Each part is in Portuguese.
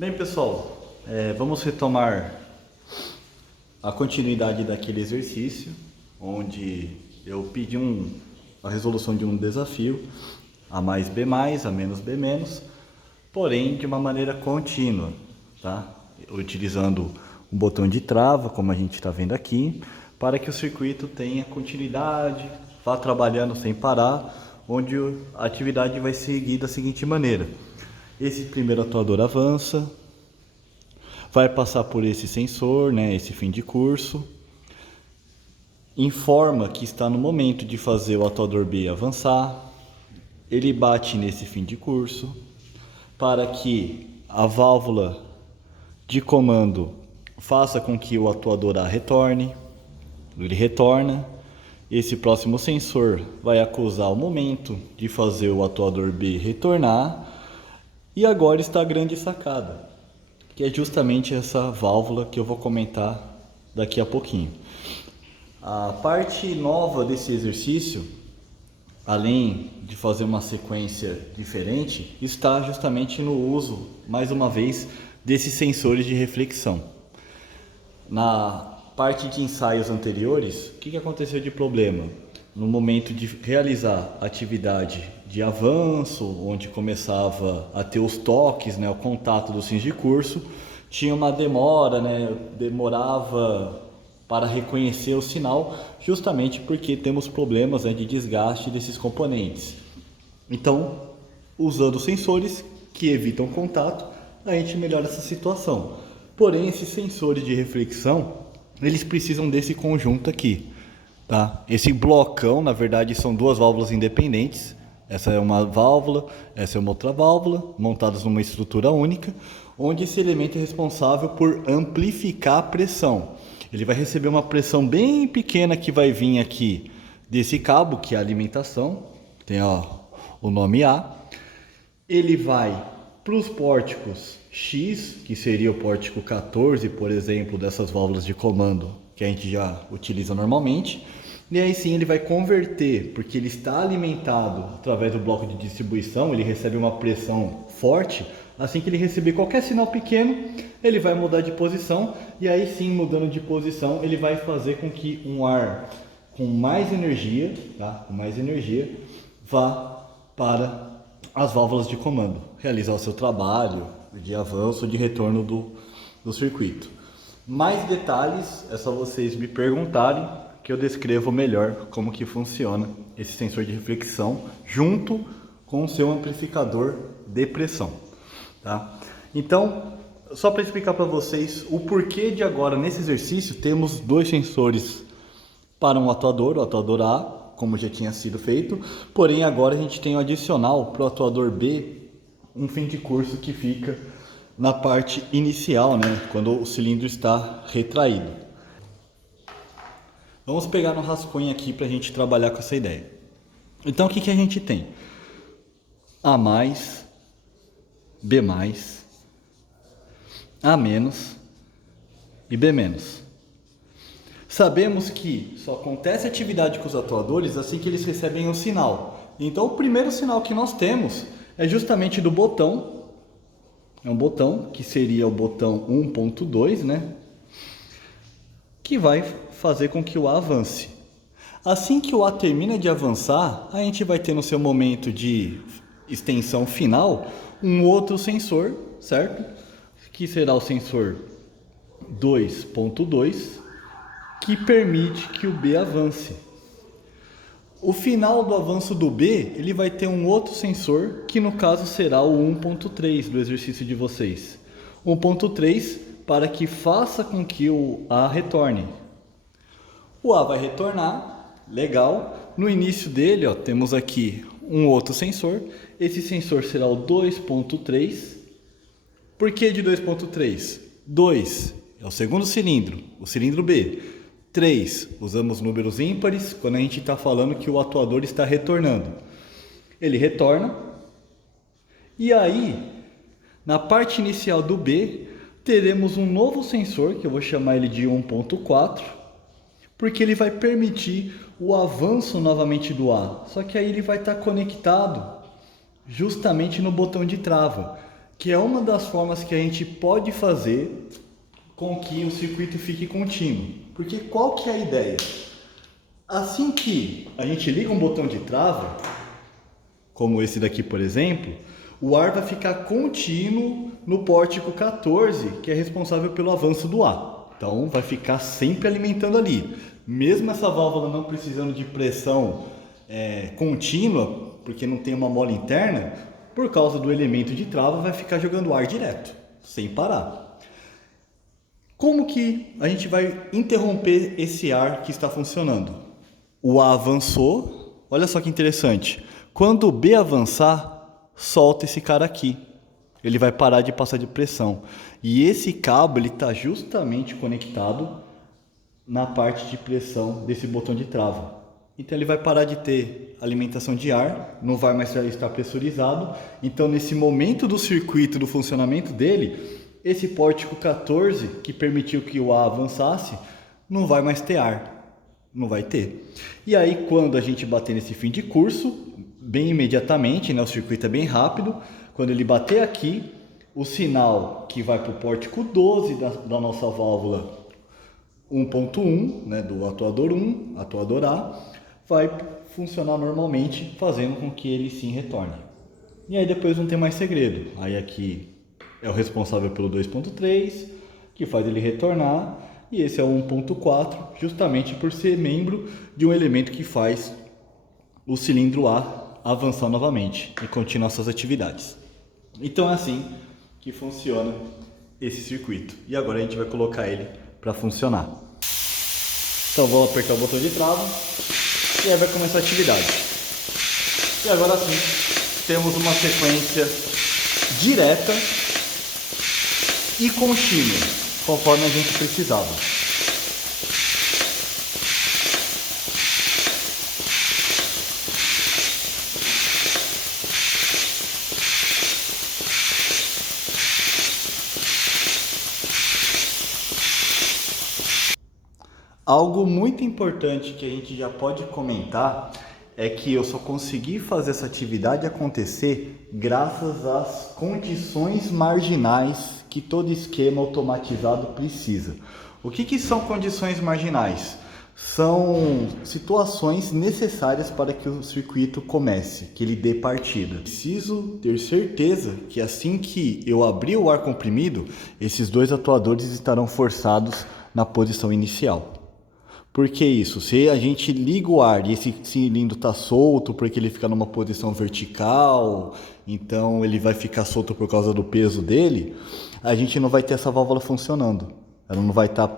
Bem, pessoal, vamos retomar a continuidade daquele exercício, onde eu pedi a resolução de um desafio, A mais B mais, A menos B menos, porém de uma maneira contínua, tá? Utilizando um botão de trava, como a gente está vendo aqui, para que o circuito tenha continuidade, vá trabalhando sem parar, onde a atividade vai seguir da seguinte maneira. Esse primeiro atuador avança, vai passar por esse sensor, esse fim de curso, informa que está no momento de fazer o atuador B avançar, ele bate nesse fim de curso, para que a válvula de comando faça com que o atuador A retorne, ele retorna, esse próximo sensor vai acusar o momento de fazer o atuador B retornar, e agora está a grande sacada, que é justamente essa válvula que eu vou comentar daqui a pouquinho. A parte nova desse exercício, além de fazer uma sequência diferente, está justamente no uso, mais uma vez, desses sensores de reflexão. Na parte de ensaios anteriores, o que aconteceu de problema? No momento de realizar a atividade de avanço, onde começava a ter os toques, o contato dos fins de curso, tinha uma demora, demorava para reconhecer o sinal, justamente porque temos problemas de desgaste desses componentes. Então, usando sensores que evitam contato, a gente melhora essa situação. Porém, esses sensores de reflexão, eles precisam desse conjunto aqui. Tá? Esse blocão, na verdade, são duas válvulas independentes. Essa é uma válvula, essa é uma outra válvula, montadas numa estrutura única, onde esse elemento é responsável por amplificar a pressão. Ele vai receber uma pressão bem pequena que vai vir aqui desse cabo, que é a alimentação, tem o nome A. Ele vai para os pórticos X, que seria o pórtico 14, por exemplo, dessas válvulas de comando que a gente já utiliza normalmente. E aí sim ele vai converter, porque ele está alimentado através do bloco de distribuição, ele recebe uma pressão forte. Assim que ele receber qualquer sinal pequeno, ele vai mudar de posição, e aí sim, mudando de posição, ele vai fazer com que um ar com mais energia, vá para as válvulas de comando, realizar o seu trabalho de avanço ou de retorno do circuito. Mais detalhes é só vocês me perguntarem, que eu descrevo melhor como que funciona esse sensor de reflexão junto com o seu amplificador de pressão, tá? Então, só para explicar para vocês o porquê de agora nesse exercício temos dois sensores para um atuador, o atuador A, como já tinha sido feito, porém agora a gente tem um adicional para o atuador B, um fim de curso que fica na parte inicial, quando o cilindro está retraído. Vamos pegar no rascunho aqui para a gente trabalhar com essa ideia. Então, o que a gente tem? A mais, B mais, A menos e B menos. Sabemos que só acontece atividade com os atuadores assim que eles recebem um sinal. Então, o primeiro sinal que nós temos é justamente do botão. É um botão que seria o botão 1.2, que vai fazer com que o A avance. Assim que o A termina de avançar, a gente vai ter no seu momento de extensão final um outro sensor, certo? Que será o sensor 2.2, que permite que o B avance. O final do avanço do B, ele vai ter um outro sensor, que no caso será o 1.3 do exercício de vocês. 1.3 para que faça com que o A retorne. O A vai retornar, legal. No início dele, temos aqui um outro sensor. Esse sensor será o 2.3. Por que de 2.3? 2 é o segundo cilindro, o cilindro B. 3, usamos números ímpares quando a gente está falando que o atuador está retornando. Ele retorna. E aí, na parte inicial do B, teremos um novo sensor, que eu vou chamar ele de 1.4, porque ele vai permitir o avanço novamente do A. Só que aí ele vai estar conectado justamente no botão de trava, que é uma das formas que a gente pode fazer com que o circuito fique contínuo. Porque qual que é a ideia? Assim que a gente liga um botão de trava, como esse daqui, por exemplo, o ar vai ficar contínuo no pórtico 14, que é responsável pelo avanço do ar. Então vai ficar sempre alimentando ali. Mesmo essa válvula não precisando de pressão contínua, porque não tem uma mola interna, por causa do elemento de trava vai ficar jogando ar direto, sem parar. Como que a gente vai interromper esse ar que está funcionando? O A avançou, olha só que interessante. Quando o B avançar, solta esse cara aqui. Ele vai parar de passar de pressão. E esse cabo está justamente conectado na parte de pressão desse botão de trava. Então ele vai parar de ter alimentação de ar, não vai mais estar pressurizado. Então nesse momento do circuito, do funcionamento dele, esse pórtico 14, que permitiu que o A avançasse, não vai mais ter ar, não vai ter. E aí quando a gente bater nesse fim de curso, bem imediatamente, né, o circuito é bem rápido, quando ele bater aqui, o sinal que vai para o pórtico 12 da nossa válvula 1.1, né, do atuador 1, atuador A, vai funcionar normalmente, fazendo com que ele sim retorne. E aí depois não tem mais segredo. Aí aqui é o responsável pelo 2.3, que faz ele retornar, e esse é o 1.4, justamente por ser membro de um elemento que faz o cilindro A avançar novamente e continuar suas atividades. Então é assim que funciona esse circuito. E agora a gente vai colocar ele para funcionar. Então vou apertar o botão de trava e aí vai começar a atividade. E agora sim, temos uma sequência direta e contínua, conforme a gente precisava. Algo muito importante que a gente já pode comentar é que eu só consegui fazer essa atividade acontecer graças às condições marginais que todo esquema automatizado precisa. O que são condições marginais? São situações necessárias para que o circuito comece, que ele dê partida. Preciso ter certeza que assim que eu abrir o ar comprimido, esses dois atuadores estarão forçados na posição inicial. Por que isso? Se a gente liga o ar e esse cilindro está solto porque ele fica numa posição vertical, então ele vai ficar solto por causa do peso dele, a gente não vai ter essa válvula funcionando. Ela não vai estar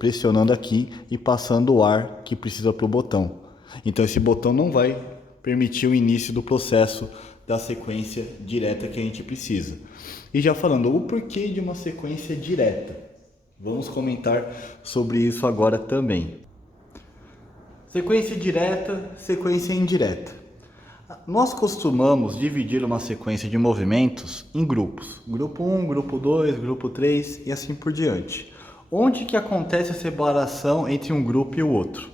pressionando aqui e passando o ar que precisa para o botão. Então esse botão não vai permitir o início do processo da sequência direta que a gente precisa. E já falando o porquê de uma sequência direta, vamos comentar sobre isso agora também. Sequência direta, sequência indireta. Nós costumamos dividir uma sequência de movimentos em grupos. Grupo 1, grupo 2, grupo 3 e assim por diante. Onde que acontece a separação entre um grupo e o outro?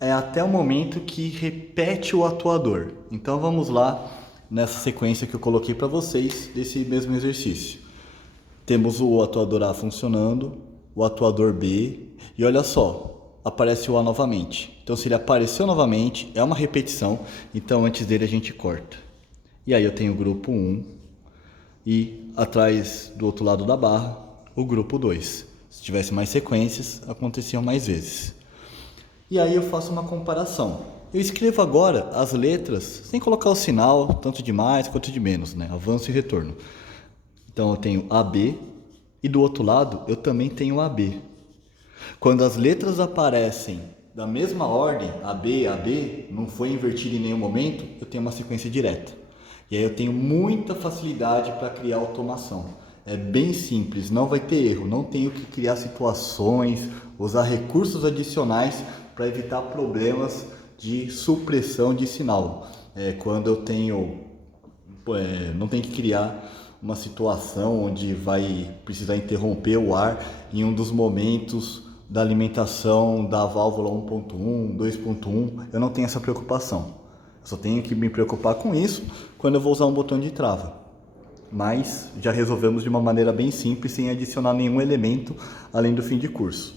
É até o momento que repete o atuador. Então vamos lá nessa sequência que eu coloquei para vocês desse mesmo exercício. Temos o atuador A funcionando, o atuador B e olha só, aparece o A novamente. Então se ele apareceu novamente, é uma repetição, então antes dele a gente corta. E aí eu tenho o grupo 1 e atrás do outro lado da barra, o grupo 2. Se tivesse mais sequências, aconteciam mais vezes. E aí eu faço uma comparação. Eu escrevo agora as letras sem colocar o sinal, tanto de mais quanto de menos, né? Avanço e retorno. Então eu tenho AB e do outro lado eu também tenho AB. Quando as letras aparecem da mesma ordem, AB, AB, não foi invertido em nenhum momento, eu tenho uma sequência direta. E aí eu tenho muita facilidade para criar automação. É bem simples, não vai ter erro, não tenho que criar situações, usar recursos adicionais para evitar problemas de supressão de sinal. Quando eu tenho, não tenho que criar uma situação onde vai precisar interromper o ar em um dos momentos da alimentação da válvula 1.1, 2.1, eu não tenho essa preocupação. Eu só tenho que me preocupar com isso quando eu vou usar um botão de trava. mas já resolvemos de uma maneira bem simples, sem adicionar nenhum elemento além do fim de curso.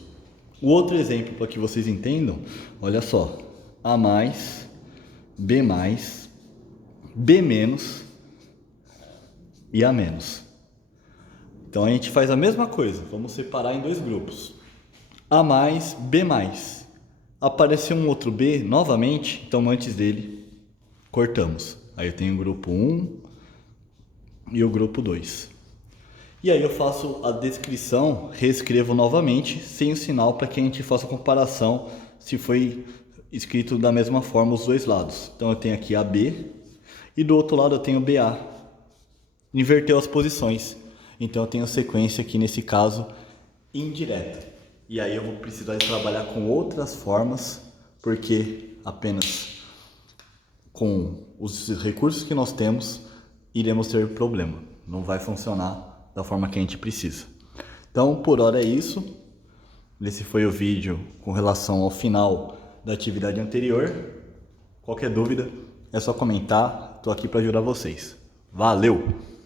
O outro exemplo, para que vocês entendam, olha só, A mais, B mais, B menos e A menos. Então a gente faz a mesma coisa, vamos separar em dois grupos. A mais, B mais. Apareceu um outro B novamente, então antes dele cortamos. Aí eu tenho o grupo 1 e o grupo 2. E aí eu faço a descrição, reescrevo novamente, sem o sinal, para que a gente faça a comparação se foi escrito da mesma forma os dois lados. Então eu tenho aqui AB e do outro lado eu tenho BA. Inverteu as posições. Então eu tenho sequência aqui nesse caso indireta. E aí eu vou precisar de trabalhar com outras formas, porque apenas com os recursos que nós temos iremos ter problema. Não vai funcionar da forma que a gente precisa. Então, por hora é isso. Esse foi o vídeo com relação ao final da atividade anterior. Qualquer dúvida é só comentar. Estou aqui para ajudar vocês. Valeu!